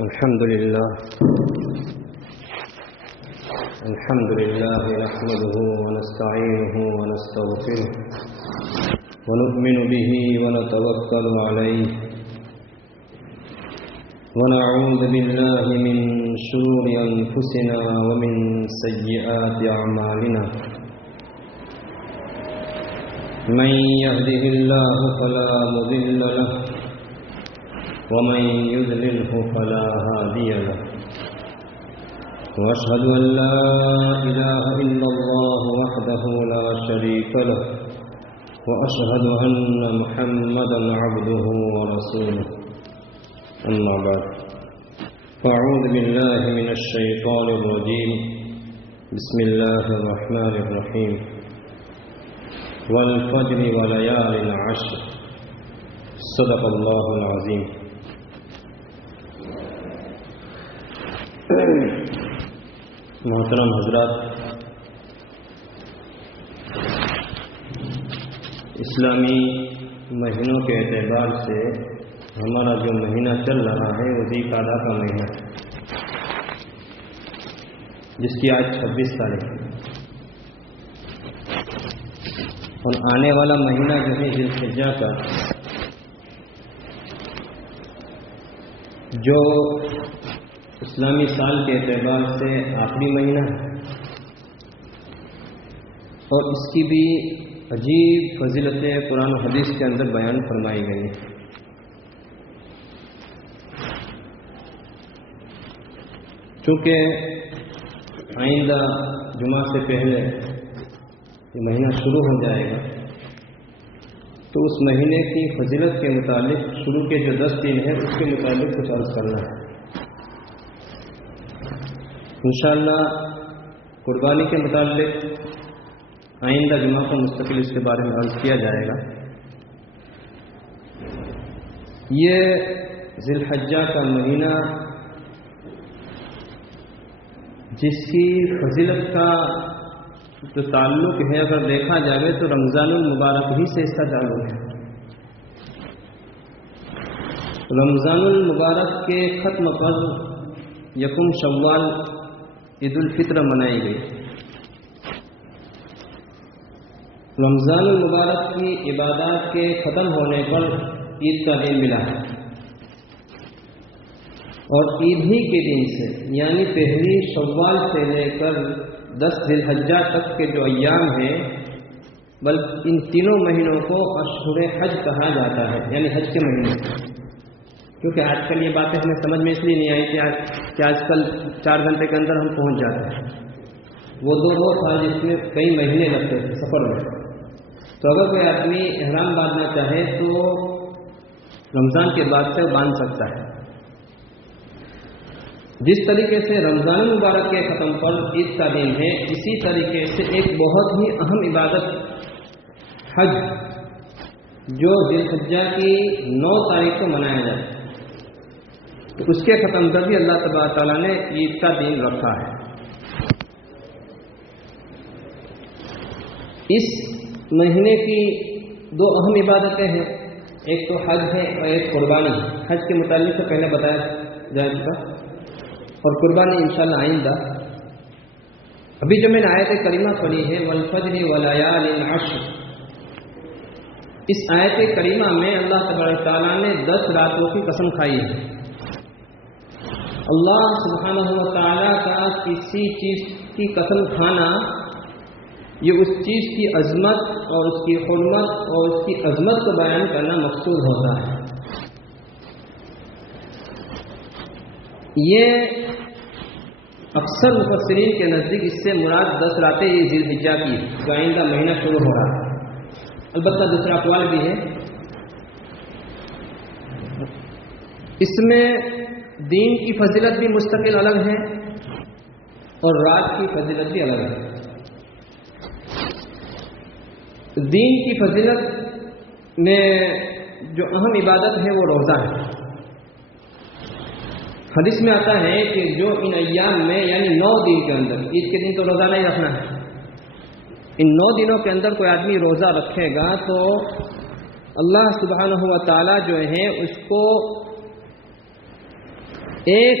الحمد لله نحمده ونستعينه ونستغفره ونؤمن به ونتوكل عليه ونعوذ بالله من شرور أنفسنا ومن سيئات أعمالنا من يهده الله فلا مضل له ومن يضلله فلا هادي له وأشهد أن لا إله إلا الله وحده لا شريك له وأشهد أن محمدا عبده ورسوله أما بعد فأعوذ بالله من الشيطان الرجيم بسم الله الرحمن الرحيم والفجر وليال عشر صدق الله العظيم. محترم حضرات، اسلامی مہینوں کے اعتبار سے ہمارا جو مہینہ چل رہا ہے وہ ذی القعدہ کا مہینہ، جس کی آج 26 تاریخ ہے، اور آنے والا مہینہ جو ہے ذی الحجہ کا، جو اسلامی سال کے اعتبار سے آخری مہینہ ہے، اور اس کی بھی عجیب فضیلتیں قرآن و حدیث کے اندر بیان فرمائی گئی ہیں. چونکہ آئندہ جمعہ سے پہلے یہ مہینہ شروع ہو جائے گا، تو اس مہینے کی فضیلت کے متعلق شروع کے جو 10 دن ہیں اس کے متعلق کچھ عرض کرنا ہے. انشاءاللہ قربانی کے متعلق آئندہ جمعہ کو مستقل اس کے بارے میں عرض کیا جائے گا. یہ ذی الحجہ کا مہینہ جس کی فضیلت کا جو تعلق ہے، اگر دیکھا جائے تو رمضان المبارک ہی سے اس کا تعلق ہے. رمضان المبارک کے ختم پر یکم شوال عید الفطر منائی گئی. رمضان المبارک کی عبادات کے ختم ہونے پر عید کا دن ملا ہے، اور عید ہی کے دن سے یعنی پہلی شوال سے لے کر 10 ذی الحجہ تک کے جو ایام ہیں، بلکہ ان تینوں مہینوں کو اشہر حج کہا جاتا ہے، یعنی حج کے مہینے. کیونکہ آج کل یہ باتیں ہمیں سمجھ میں اس لیے نہیں آئی کہ آج کل 4 گھنٹے کے اندر ہم پہنچ جاتے ہیں. وہ دو تھا جس میں کئی مہینے لگتے تھے سفر میں. تو اگر کوئی آدمی احرام باندھنا چاہے تو رمضان کے بعد سے باندھ سکتا ہے. جس طریقے سے رمضان المبارک کے ختم پر عید کا دن ہے، اسی طریقے سے ایک بہت ہی اہم عبادت حج، جو ذی الحجہ کی 9 تاریخ کو منایا جائے، تو اس کے ختم پر بھی اللہ تبارک تعالیٰ نے عید کا دن رکھا ہے. اس مہینے کی 2 اہم عبادتیں ہیں، ایک تو حج ہے اور ایک قربانی. حج کے متعلق سے پہلے بتایا جا چکا، اور قربانی انشاءاللہ آئندہ. ابھی جو میں نے آیت کریمہ پڑھی ہے والفجر ولیال عشر، اس آیت کریمہ میں اللہ تبارک تعالیٰ نے 10 راتوں کی قسم کھائی ہے. اللہ سبحانہ و تعالیٰ کا کسی چیز کی قسم کھانا، یہ اس چیز کی عظمت اور اس کی حرمت اور اس کی عظمت کو بیان کرنا مقصود ہوتا ہے. یہ اکثر مفسرین کے نزدیک اس سے مراد 10 راتیں یہ ذی الحجہ کی جو آئندہ مہینہ شروع ہو رہا ہے. البتہ دوسرا اقوال بھی ہے. اس میں دین کی فضیلت بھی مستقل الگ ہے اور رات کی فضیلت بھی الگ ہے. دین کی فضیلت میں جو اہم عبادت ہے وہ روزہ ہے. حدیث میں آتا ہے کہ جو ان ایام میں یعنی 9 دن کے اندر، عید کے دن تو روزہ نہیں رکھنا ہے، ان 9 دنوں کے اندر کوئی آدمی روزہ رکھے گا تو اللہ سبحانہ و تعالیٰ جو ہے اس کو 1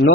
9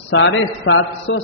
750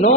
9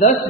10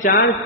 4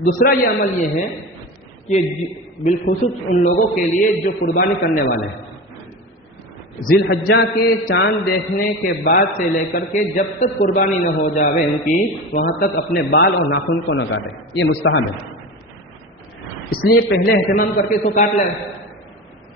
دوسرا یہ عمل یہ ہے کہ بالخصوص ان لوگوں کے لیے جو قربانی کرنے والے ہیں، ذی الحجہ کے چاند دیکھنے کے بعد سے لے کر کے جب تک قربانی نہ ہو جاوے ان کی، وہاں تک اپنے بال اور ناخن کو نہ کاٹے. یہ مستحب ہے، اس لیے پہلے اہتمام کر کے اس کو کاٹ لے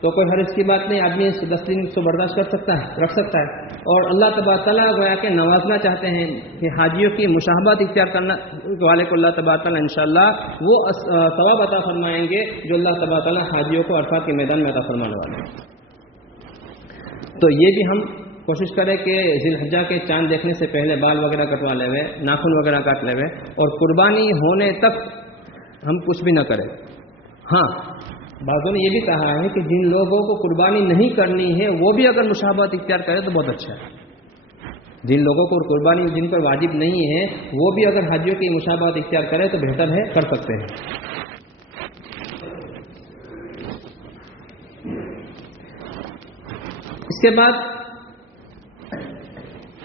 تو کوئی حرج کی بات نہیں. آدمی 10 دن اس کو برداشت کر سکتا ہے، رکھ سکتا ہے. اور اللہ تبارک تعالیٰ گویا کہ نوازنا چاہتے ہیں کہ حاجیوں کی مشاہبت اختیار کرنا والے کو اللہ تبارک تعالیٰ انشاءاللہ وہ ثواب عطا فرمائیں گے جو اللہ تبارک تعالیٰ حاجیوں کو عرفات کے میدان میں عطا فرمانے والے ہیں. تو یہ بھی ہم کوشش کریں کہ ذی الحجہ کے چاند دیکھنے سے پہلے بال وغیرہ کٹوا لے ہوئے، ناخن وغیرہ کاٹ لے ہوئے، اور قربانی ہونے تک ہم کچھ بھی نہ کریں. ہاں، بعضوں نے یہ بھی کہا ہے کہ جن لوگوں کو قربانی نہیں کرنی ہے وہ بھی اگر مشابہت اختیار کرے تو بہت اچھا ہے. جن لوگوں کو قربانی جن پر واجب نہیں ہے وہ بھی اگر حاجیوں کی مشابہت اختیار کرے تو بہتر ہے، کر سکتے ہیں. اس کے بعد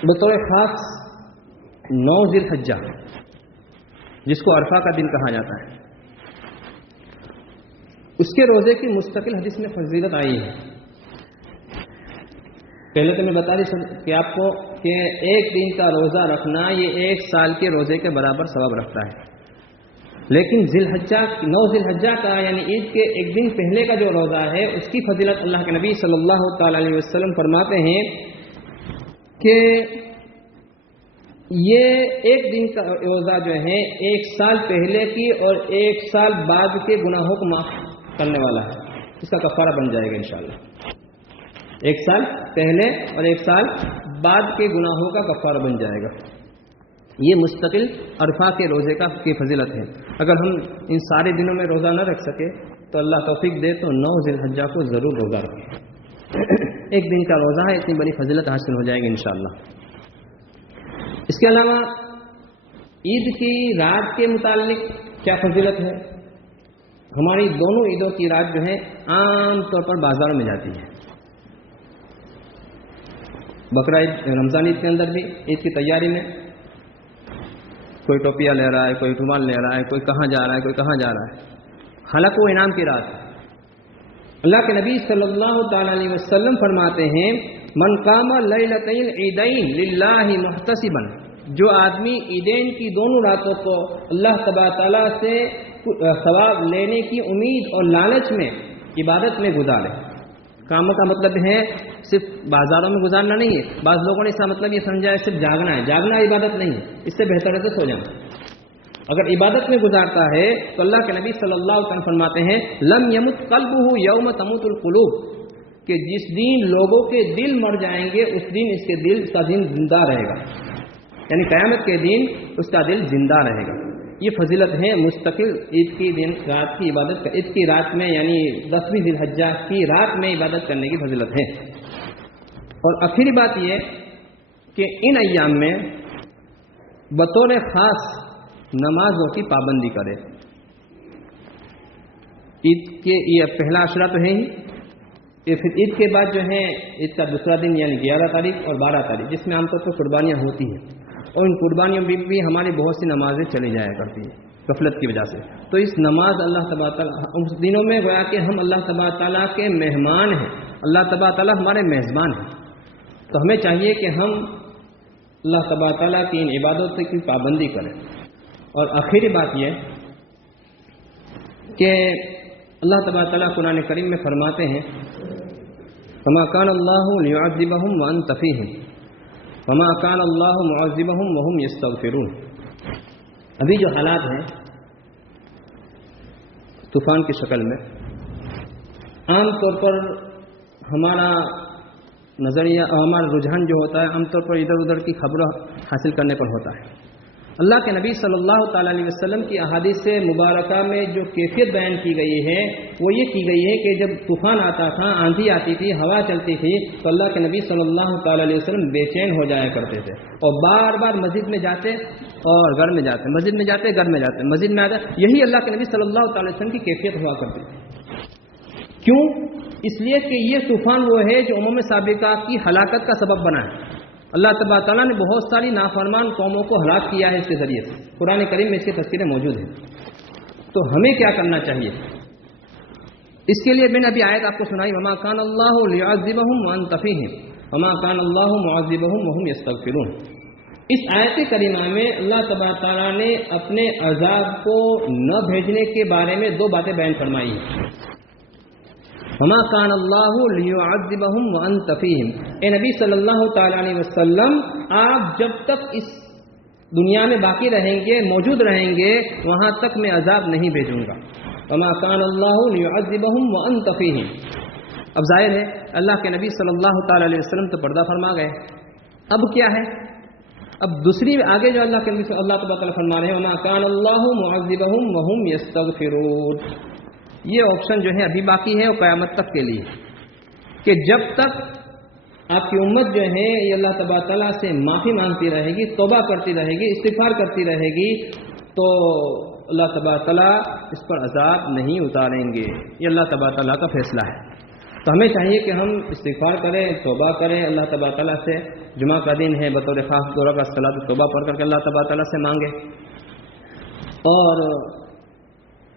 بطور خاص 9 ذی الحجہ جس کو عرفہ کا دن کہا جاتا ہے، اس کے روزے کی مستقل حدیث میں فضیلت آئی ہے. پہلے تو میں بتا دی کہ آپ کو کہ ایک دن کا روزہ رکھنا یہ 1 سال کے روزے کے برابر ثواب رکھتا ہے. لیکن 9 ذی الحجہ کا یعنی عید کے ایک دن پہلے کا جو روزہ ہے اس کی فضیلت اللہ کے نبی صلی اللہ تعالی علیہ وسلم فرماتے ہیں کہ یہ ایک دن کا روزہ جو ہے 1 سال پہلے کی اور 1 سال بعد کے گناہوں کو معاف کرنے والا ہے. اس کا کفارہ بن جائے گا انشاءاللہ. 1 سال پہلے اور 1 سال بعد کے گناہوں کا کفارہ بن جائے گا. یہ مستقل عرفہ کے روزے کی فضیلت ہے. اگر ہم ان سارے دنوں میں روزہ نہ رکھ سکے تو اللہ توفیق دے تو 9 ذی الحجہ کو ضرور روزہ رکھیں. ایک دن کا روزہ ہے، اتنی بڑی فضیلت حاصل ہو جائے گی انشاءاللہ. اس کے علاوہ عید کی رات کے متعلق کیا فضیلت ہے؟ ہماری دونوں عیدوں کی رات جو ہے عام طور پر بازاروں میں جاتی ہے. بقرہ عید، رمضان عید کے اندر بھی عید کی تیاری میں کوئی ٹوپیاں لے رہا ہے، کوئی رومال لے رہا ہے، کوئی کہاں جا رہا ہے، کوئی کہاں جا رہا ہے. حالانکہ وہ انعام کی رات ہے. اللہ کے نبی صلی اللہ تعالی علیہ وسلم فرماتے ہیں من قام لیلتین عیدین للہ محتسبا، جو آدمی عیدین کی دونوں راتوں کو اللہ تبارک تعالیٰ سے ثواب لینے کی امید اور لالچ میں عبادت میں گزارے. کاموں کا مطلب ہے صرف بازاروں میں گزارنا نہیں ہے. بعض لوگوں نے اس کا مطلب یہ سمجھا ہے صرف جاگنا ہے. جاگنا عبادت نہیں ہے، اس سے بہتر ہے تو سو جانا. اگر عبادت میں گزارتا ہے تو اللہ کے نبی صلی اللہ علیہ وسلم فرماتے ہیں لم یمت قلبہ یوم تموت القلوب، کہ جس دن لوگوں کے دل مر جائیں گے اس دن اس کا دل زندہ رہے گا. یعنی قیامت کے دن اس کا دل زندہ رہے گا. یہ فضیلت ہے مستقل عید کی دن رات کی عبادت کا. عید کی رات میں یعنی 10ویں ذی الحجہ کی رات میں عبادت کرنے کی فضیلت ہے. اور آخری بات یہ کہ ان ایام میں بطور خاص نمازوں کی پابندی کرے. عید کے یہ پہلا عشرہ تو ہے ہی، پھر عید کے بعد جو ہے عید کا دوسرا دن یعنی 11 تاریخ اور 12 تاریخ جس میں عام طور پر قربانیاں ہوتی ہیں، اور ان قربانیوں میں بھی ہماری بہت سی نمازیں چلی جایا کرتی ہیں غفلت کی وجہ سے. تو اس نماز اللہ تبارک تعالیٰ اس دنوں میں گویا کہ ہم اللہ تبارک تعالیٰ کے مہمان ہیں، اللہ تبارک تعالیٰ ہمارے میزبان ہیں. تو ہمیں چاہیے کہ ہم اللہ تبارک تعالیٰ کی ان عبادتوں کی پابندی کریں. اور آخری بات یہ کہ اللہ تبارک تعالیٰ قرآن کریم میں فرماتے ہیں وما كان الله ليعذبهم وانت فيهم وما كان الله معذبهم وهم يستغفرون. ابھی جو حالات ہیں طوفان کی شکل میں، عام طور پر ہمارا نظریہ اور ہمارا رجحان جو ہوتا ہے عام طور پر ادھر ادھر کی خبریں حاصل کرنے پر ہوتا ہے. اللہ کے نبی صلی اللہ تعالی علیہ وسلم کی احادیث مبارکہ میں جو کیفیت بیان کی گئی ہے وہ یہ کی گئی ہے کہ جب طوفان آتا تھا، آندھی آتی تھی، ہوا چلتی تھی تو اللہ کے نبی صلی اللہ تعالی علیہ وسلم بے چین ہو جایا کرتے تھے اور بار بار مسجد میں جاتے اور گھر میں جاتے، مسجد میں جاتے گھر میں جاتے، مسجد میں آتے. یہی اللہ کے نبی صلی اللہ تعالی وسلم کی کیفیت ہوا کرتی تھی. کیوں؟ اس لیے کہ یہ طوفان وہ ہے جو امم سابقہ کی ہلاکت کا سبب بنا ہے. اللہ تبارک تعالیٰ نے بہت ساری نافرمان قوموں کو ہلاک کیا ہے اس کے ذریعے سے. قرآن کریم میں اس کی تذکریں موجود ہیں. تو ہمیں کیا کرنا چاہیے؟ اس کے لیے میں نے ابھی آیت آپ کو سنائی، وما کان اللہ لیعذبہم وانت فیہم وما کان اللہ معذبہم وہم یستغفرون۔ اس آیت کریمہ میں اللہ تبارک تعالیٰ نے اپنے عذاب کو نہ بھیجنے کے بارے میں دو باتیں بیان فرمائی ہیں۔ وما کان اللہ لیعذبہم وانت فیہم، اے نبی صلی اللہ تعالیٰ علیہ وسلم، آپ جب تک اس دنیا میں باقی رہیں گے، موجود رہیں گے، وہاں تک میں عذاب نہیں بھیجوں گا۔ وما کان اللہ لیعذبہم وانت فیہم۔ اب ظاہر ہے اللہ کے نبی صلی اللہ تعالیٰ علیہ وسلم تو پردہ فرما گئے، اب کیا ہے؟ اب دوسری آگے جو اللہ کے نبی اللہ تبارک تعالیٰ فرما رہے ہیں وما کان اللہ معذبہم وہم یستغفرون، یہ آپشن جو ہے ابھی باقی ہے اور قیامت تک کے لیے، کہ جب تک آپ کی امت جو ہے یہ اللہ تبارک تعالیٰ سے معافی مانگتی رہے گی، توبہ کرتی رہے گی، استغفار کرتی رہے گی، تو اللہ تبارک تعالیٰ اس پر عذاب نہیں اتاریں گے۔ یہ اللہ تبارک تعالیٰ کا فیصلہ ہے۔ تو ہمیں چاہیے کہ ہم استغفار کریں، توبہ کریں، اللہ تبارک تعالیٰ سے جمعہ کا دن ہے بطور خاص دورہ کا صلاۃ توبہ پڑھ کر کے اللہ تبارک تعالیٰ سے مانگے۔ اور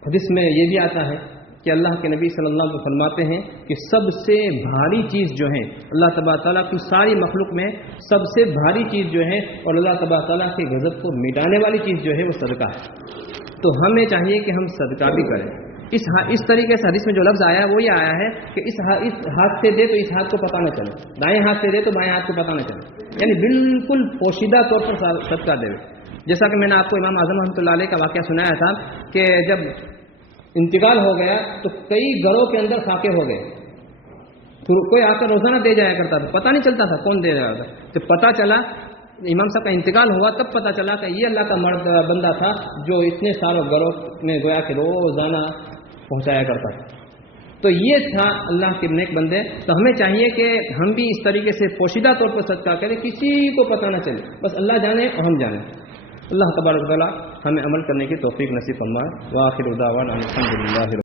حدیث میں یہ بھی آتا ہے کہ اللہ کے نبی صلی اللہ علیہ وسلم فرماتے ہیں کہ سب سے بھاری چیز جو ہے اللہ تبارک تعالیٰ کی ساری مخلوق میں سب سے بھاری چیز جو ہے اور اللہ تبارک تعالیٰ کے غضب کو مٹانے والی چیز جو ہے وہ صدقہ ہے۔ تو ہمیں چاہیے کہ ہم صدقہ بھی کریں۔ اس طریقے سے حدیث میں جو لفظ آیا ہے وہ یہ آیا ہے کہ اس ہاتھ سے دے تو اس ہاتھ کو پتہ نہ چلے، دائیں ہاتھ سے دے تو بائیں ہاتھ کو پتہ نہ چلے، یعنی بالکل پوشیدہ طور پر صدقہ دے۔ جیسا کہ میں نے آپ کو امام اعظم رحمۃ اللہ علیہ کا واقعہ سنایا تھا کہ جب انتقال ہو گیا تو کئی گھروں کے اندر فاقے ہو گئے، کوئی آ کر روزانہ دے جایا کرتا تھا، پتہ نہیں چلتا تھا کون دے رہا تھا۔ جب پتہ چلا امام صاحب کا انتقال ہوا تب پتہ چلا کہ یہ اللہ کا مرد بندہ تھا جو اتنے ساروں گھروں میں گویا کہ روزانہ پہنچایا کرتا تھا۔ تو یہ تھا اللہ کے نیک بندے۔ تو ہمیں چاہیے کہ ہم بھی اس طریقے سے پوشیدہ طور پر صدقہ کریں، کسی کو پتہ نہ چلے، بس اللہ جانے اور ہم جانیں۔ اللہ تبارک و تعالیٰ ہمیں عمل کرنے کی توفیق نصیب فرمائے۔ وآخر دعوانا الحمدللہ۔